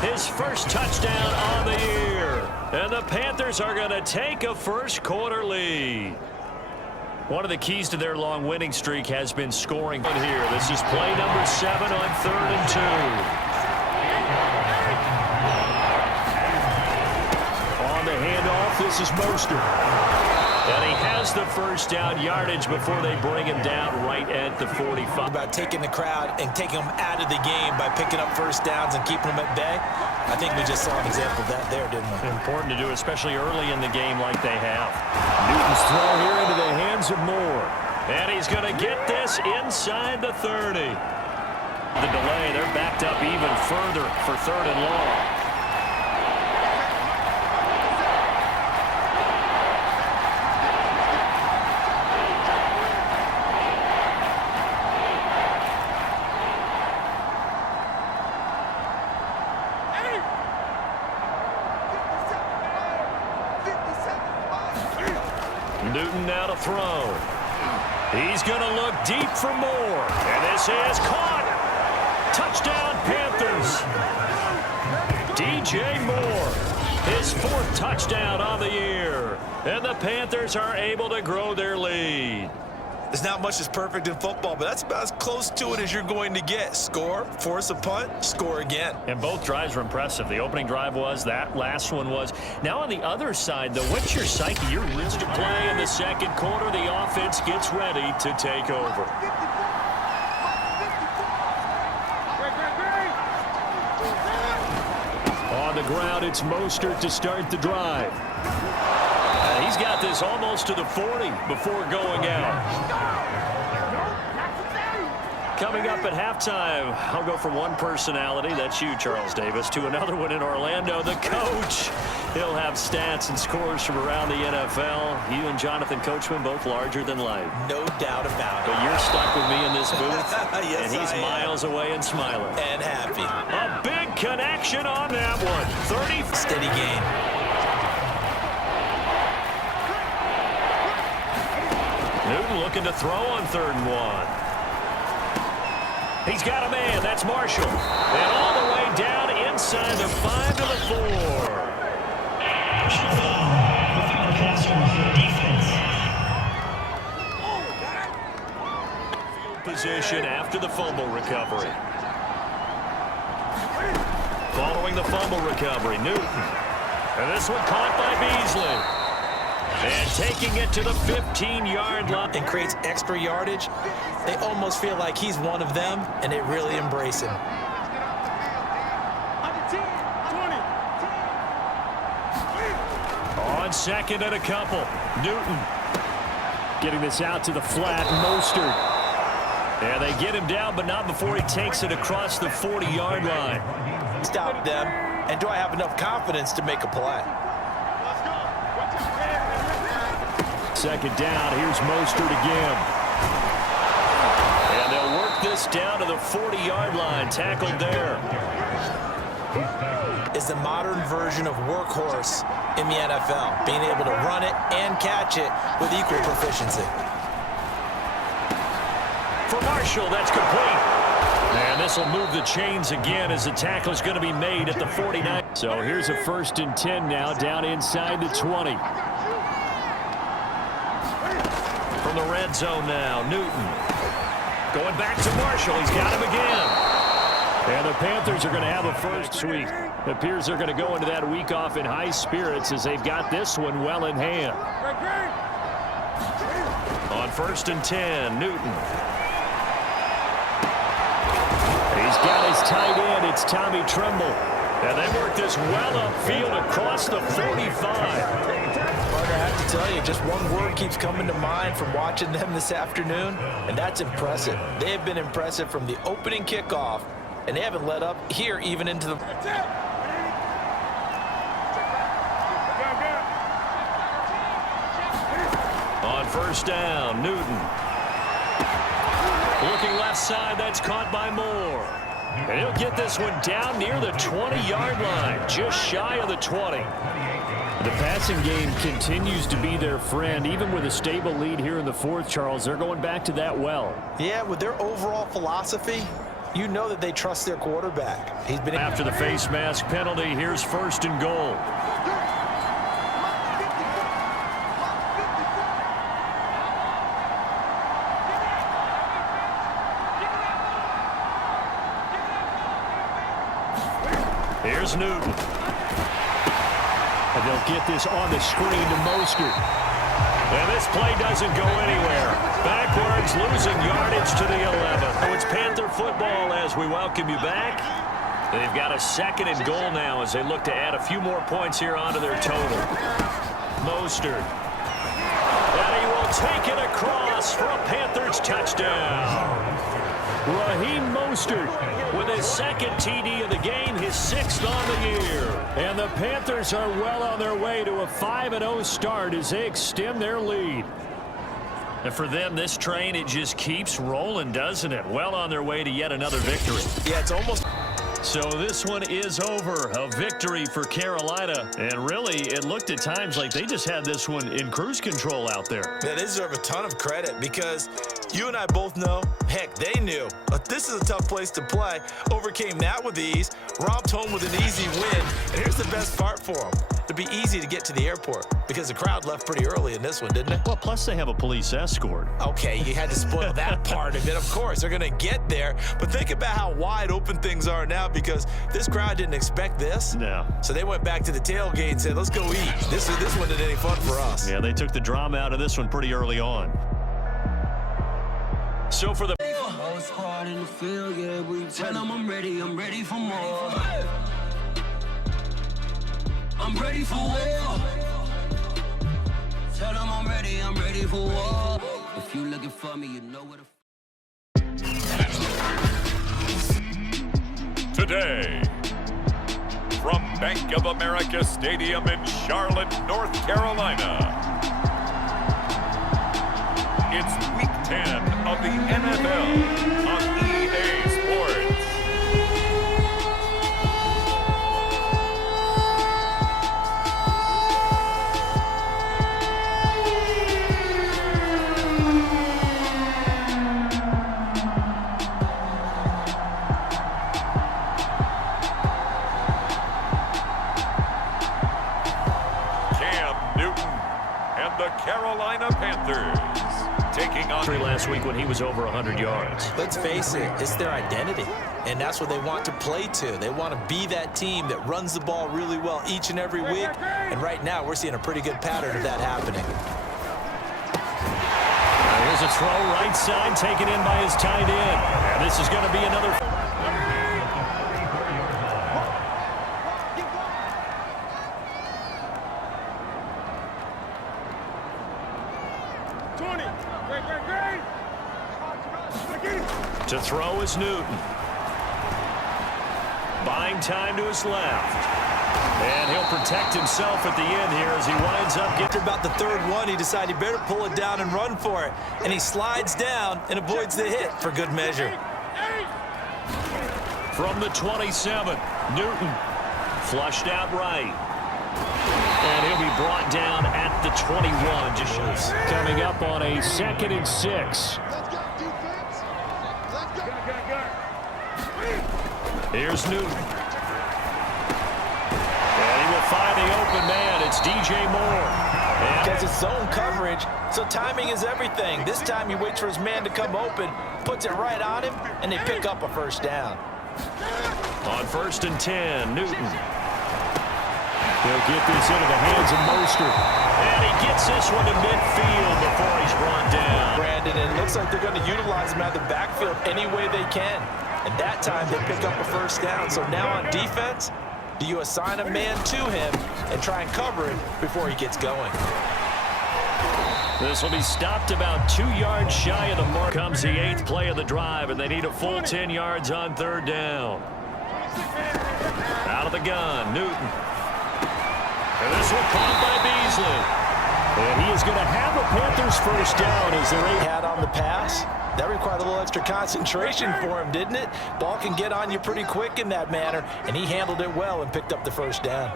his first touchdown on the year. And the Panthers are going to take a first-quarter lead. One of the keys to their long winning streak has been scoring here. This is play number 7 on 3rd and 2. On the handoff, this is Mostert. And he has the first down yardage before they bring him down right at the 45. About taking the crowd and taking them out of the game by picking up first downs and keeping them at bay. I think we just saw an example of that there, didn't we? Important to do, especially early in the game like they have. Newton's throw here into the hands of Moore. And he's going to get this inside the 30. The delay, they're backed up even further for 3rd and long. Newton now to throw. He's going to look deep for Moore. And this is caught. Touchdown, Panthers. DJ Moore, his 4th touchdown on the year. And the Panthers are able to grow their lead. There's not much that's perfect in football, but that's about as close to it as you're going to get. Score, force a punt, score again. And both drives were impressive. The opening drive was, that last one was. Now on the other side, though, what's your psyche? You're ready to play in the 2nd quarter. The offense gets ready to take over. On the ground, it's Mostert to start the drive. He's got this almost to the 40 before going out. Coming up at halftime, I'll go from one personality, that's you, Charles Davis, to another one in Orlando, the coach. He'll have stats and scores from around the NFL. You and Jonathan Coachman, both larger than life. No doubt about it. But you're stuck with me in this booth, yes, and he's miles away and smiling. And happy. A big connection on that one. 30. Steady gain. Newton looking to throw on 3rd and 1. He's got a man. That's Marshall. And all the way down inside the 5 to the 4. Field position after the fumble recovery. Following the fumble recovery, Newton. And this one caught by Beasley. And taking it to the 15-yard line. And creates extra yardage. They almost feel like he's one of them, and they really embrace him. On 2nd and a couple. Newton getting this out to the flat. Mostert. And they get him down, but not before he takes it across the 40-yard line. Stop them. And do I have enough confidence to make a play? 2nd down. Here's Mostert again. And they'll work this down to the 40-yard line. Tackled there. Is the modern version of workhorse in the NFL. Being able to run it and catch it with equal proficiency. For Marshall, that's complete. And this will move the chains again as the tackle is going to be made at the 49. So here's a 1st and 10 now, down inside the 20. From the red zone now, Newton. Going back to Marshall. He's got him again. And the Panthers are going to have a first sweep. It appears they're going to go into that week off in high spirits as they've got this one well in hand. On 1st and 10, Newton. He's got his tight end. It's Tommy Tremble. And they work this well upfield across the 45. Parker, I have to tell you, just one word keeps coming to mind from watching them this afternoon, and that's impressive. They have been impressive from the opening kickoff, and they haven't let up here even into the... On 1st down, Newton. Looking left side, that's caught by Moore. And he'll get this one down near the 20-yard line, just shy of the 20. The passing game continues to be their friend. Even with a stable lead here in the 4th, Charles, they're going back to that well. Yeah, with their overall philosophy, you know that they trust their quarterback. He's been after the face mask penalty. Here's 1st and goal. Here's Newton. And they'll get this on the screen to Mostert. And this play doesn't go anywhere. Backwards, losing yardage to the 11. So it's Panther football as we welcome you back. They've got a 2nd and goal now as they look to add a few more points here onto their total. Mostert. And he will take it across for a Panthers touchdown. Raheem Mostert with his 2nd TD of the game, his 6th on the year. And the Panthers are well on their way to a 5-0 start as they extend their lead. And for them, this train, it just keeps rolling, doesn't it? Well on their way to yet another victory. Yeah, it's almost... So this one is over. A victory for Carolina. And really, it looked at times like they just had this one in cruise control out there. They deserve a ton of credit because you and I both know, heck, they knew. But this is a tough place to play. Overcame that with ease. Romped home with an easy win. And here's the best part for them. It'd be easy to get to the airport because the crowd left pretty early in this one, didn't it? Well, plus they have a police escort. Okay, you had to spoil that part of it. Of course, they're going to get there. But think about how wide open things are now because this crowd didn't expect this. No. So they went back to the tailgate and said, let's go eat. This one didn't any fun for us. Yeah, they took the drama out of this one pretty early on. So for the... in the field, yeah, we tell them I'm ready for more. I'm ready for war. Tell them I'm ready for war. If you looking for me, you know what Today, from Bank of America Stadium in Charlotte, North Carolina, it's Week 10 of the NFL on EA Sports. Carolina Panthers taking on last week when he was over 100 yards. Let's face it, it's their identity, and that's what they want to play to. They want to be that team that runs the ball really well each and every week, and right now we're seeing a pretty good pattern of that happening. Here's a throw right side taken in by his tight end, and this is going to be another... To throw is Newton. Buying time to his left. And he'll protect himself at the end here as he winds up After about the third one, he decided he better pull it down and run for it. And he slides down and avoids the hit for good measure. From the 27, Newton flushed out right. And he'll be brought down at the 21. Just coming up on a 2nd and 6. Here's Newton. And he will find the open man. It's DJ Moore. Gets his zone coverage, so timing is everything. This time he waits for his man to come open, puts it right on him, and they pick up a first down. On 1st and 10, Newton. He'll get this into the hands of Mostert. And he gets this one to midfield before he's brought down. Brandon, and it looks like they're going to utilize him out of the backfield any way they can. And that time they pick up a first down. So now on defense, do you assign a man to him and try and cover him before he gets going? This will be stopped about 2 yards shy of the mark. Comes the 8th play of the drive, and they need a full 10 yards on 3rd down. Out of the gun, Newton. And this one caught by Beasley. And he is going to have a Panthers first down as they're had on the pass. That required a little extra concentration for him, didn't it? Ball can get on you pretty quick in that manner, and he handled it well and picked up the first down.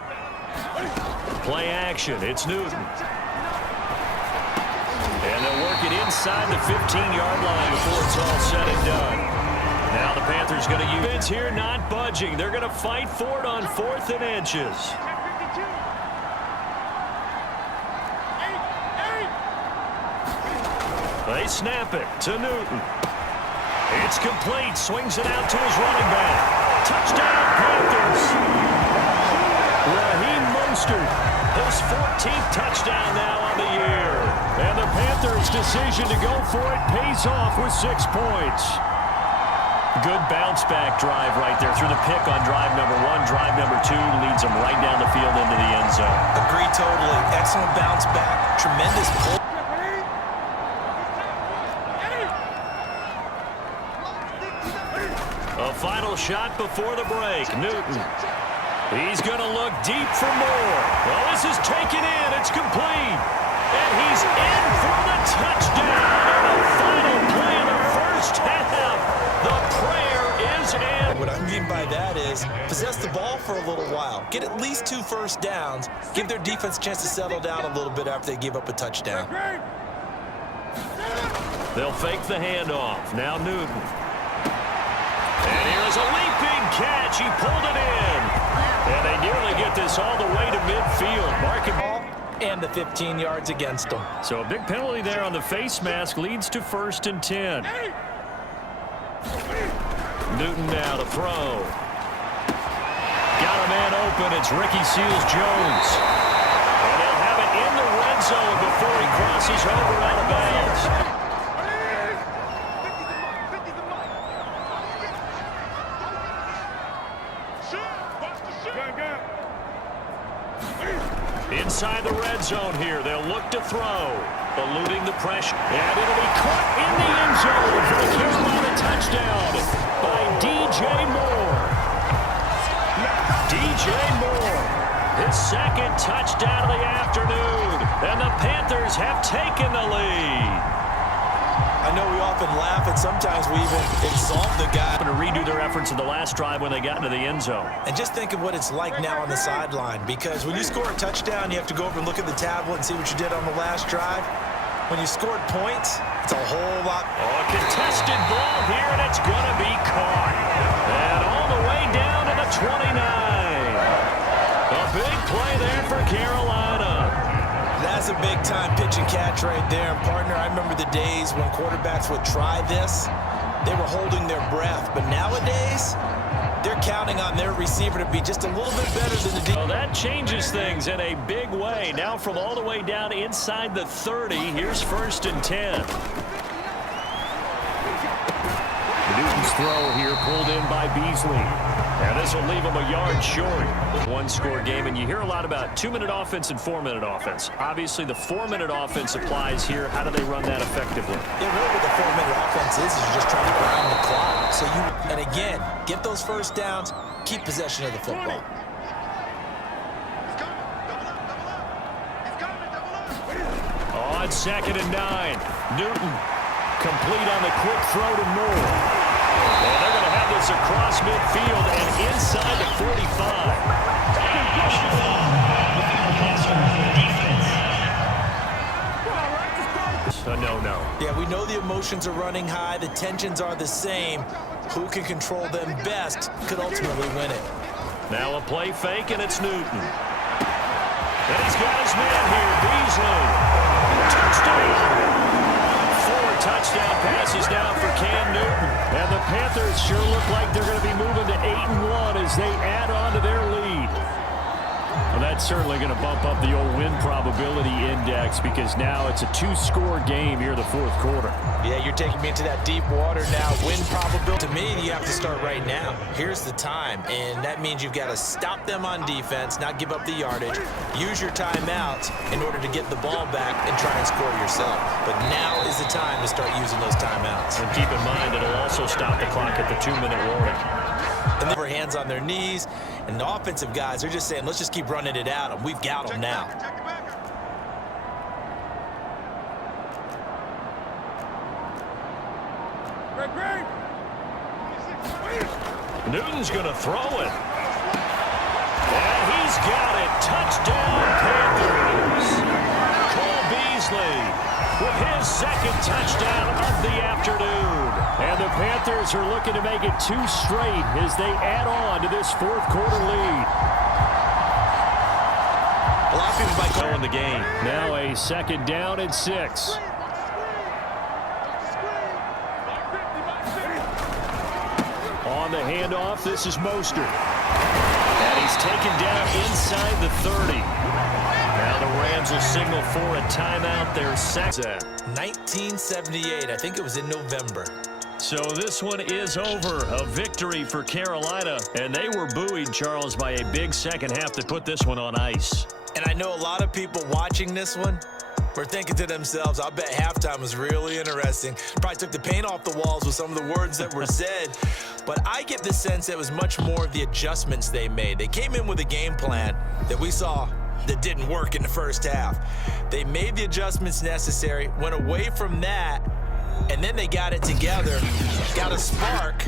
Play action. It's Newton. And they'll work it inside the 15-yard line before it's all said and done. Now the Panthers going to use it here, not budging. They're going to fight for it on 4th and inches. They snap it to Newton. It's complete. Swings it out to his running back. Touchdown, Panthers. Raheem Mostert, his 14th touchdown now on the year. And the Panthers' decision to go for it pays off with 6 points. Good bounce-back drive right there through the pick on drive number 1. Drive number 2 leads them right down the field into the end zone. Agree totally. Excellent bounce back. Tremendous pull. A final shot before the break. Newton. He's going to look deep for more. Well, this is taken in. It's complete. And he's in for the touchdown. And the final play of the first half. The prayer is in. What I mean by that is possess the ball for a little while. Get at least 2 first downs. Give their defense a chance to settle down a little bit after they give up a touchdown. They'll fake the handoff. Now Newton. And here's a leaping catch. He pulled it in. And they nearly get this all the way to midfield. Marking ball. And the 15 yards against them. So a big penalty there on the face mask leads to 1st and 10. Newton now to throw. Got a man open. It's Ricky Seals-Jones. And they'll have it in the red zone before he crosses over out of bounds. Inside the red zone here. They'll look to throw. Eluding the pressure. And it'll be caught in the end zone for the Carolina touchdown by DJ Moore. DJ Moore. His 2nd touchdown of the afternoon. And the Panthers have taken the lead. I know we often laugh, and sometimes we even insult the guy. To redo their efforts in the last drive when they got into the end zone. And just think of what it's like now on the sideline, because when you score a touchdown, you have to go over and look at the tablet and see what you did on the last drive. When you scored points, it's a whole lot. Oh, a contested ball here, and it's going to be caught. And all the way down to the 29. A big play there for Carolina. That's a big-time pitch and catch right there. And, partner, I remember the days when quarterbacks would try this. They were holding their breath. But nowadays, they're counting on their receiver to be just a little bit better than the defense. Well, that changes things in a big way. Now from all the way down inside the 30, here's 1st and 10. Newton's throw here pulled in by Beasley. And this will leave him a yard short. 1-score game, and you hear a lot about 2-minute offense and 4-minute offense. Obviously, the 4-minute offense applies here. How do they run that effectively? Yeah, really what the 4-minute offense is you're just trying to grind the clock. So and again, get those first downs, keep possession of the football. On 2nd and 9, Newton complete on the quick throw to Moore. And they're going to have this across midfield and inside the 45. No. Yeah, we know the emotions are running high. The tensions are the same. Who can control them best could ultimately win it. Now a play fake, and it's Newton. And he's got his man here, Beasley. Touchdown! 4 touchdown passes now for Cam Newton. And the Panthers sure look like they're going to be moving to 8-1 as they add on to their lead. Well, that's certainly going to bump up the old win probability index because now it's a 2-score game here in the 4th quarter. Yeah, you're taking me into that deep water now. Win probability. To me, you have to start right now. Here's the time, and that means you've got to stop them on defense, not give up the yardage, use your timeouts in order to get the ball back and try and score yourself. But now is the time to start using those timeouts. And keep in mind, it'll also stop the clock at the 2-minute warning. And they have their hands on their knees, and the offensive guys are just saying, let's just keep running it at them. We've got them now. Newton's going to throw it. And he's got it. Touchdown, Panthers. Cole Beasley with his 2nd touchdown of the afternoon. And the Panthers are looking to make it 2 straight as they add on to this fourth quarter lead. A lot of people might go in the game. Now a 2nd down and 6. On the handoff, this is Mostert. And he's taken down inside the 30. Now the Rams will signal for a timeout. Their second. 1978. I think it was in November. So this one is over. A victory for Carolina. And they were buoyed, Charles, by a big second half that put this one on ice. And I know a lot of people watching this one were thinking to themselves, I bet halftime was really interesting. Probably took the paint off the walls with some of the words that were said. But I get the sense that it was much more of the adjustments they made. They came in with a game plan that we saw that didn't work in the first half. They made the adjustments necessary, went away from that, and then they got it together, got a spark,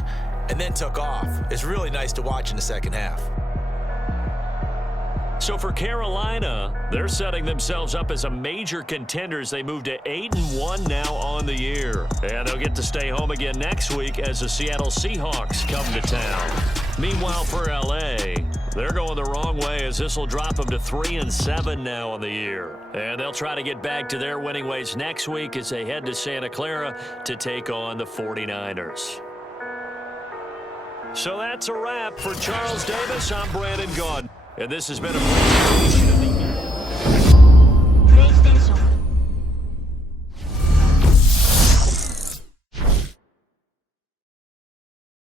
and then took off. It's really nice to watch in the second half. So for Carolina, they're setting themselves up as a major contenders. They move to 8-1 now on the year. And they'll get to stay home again next week as the Seattle Seahawks come to town. Meanwhile, for L.A., they're going the wrong way as this will drop them to 3-7 now on the year. And they'll try to get back to their winning ways next week as they head to Santa Clara to take on the 49ers. So that's a wrap for Charles Davis. I'm Brandon Gaudin. And this has been a presentation of the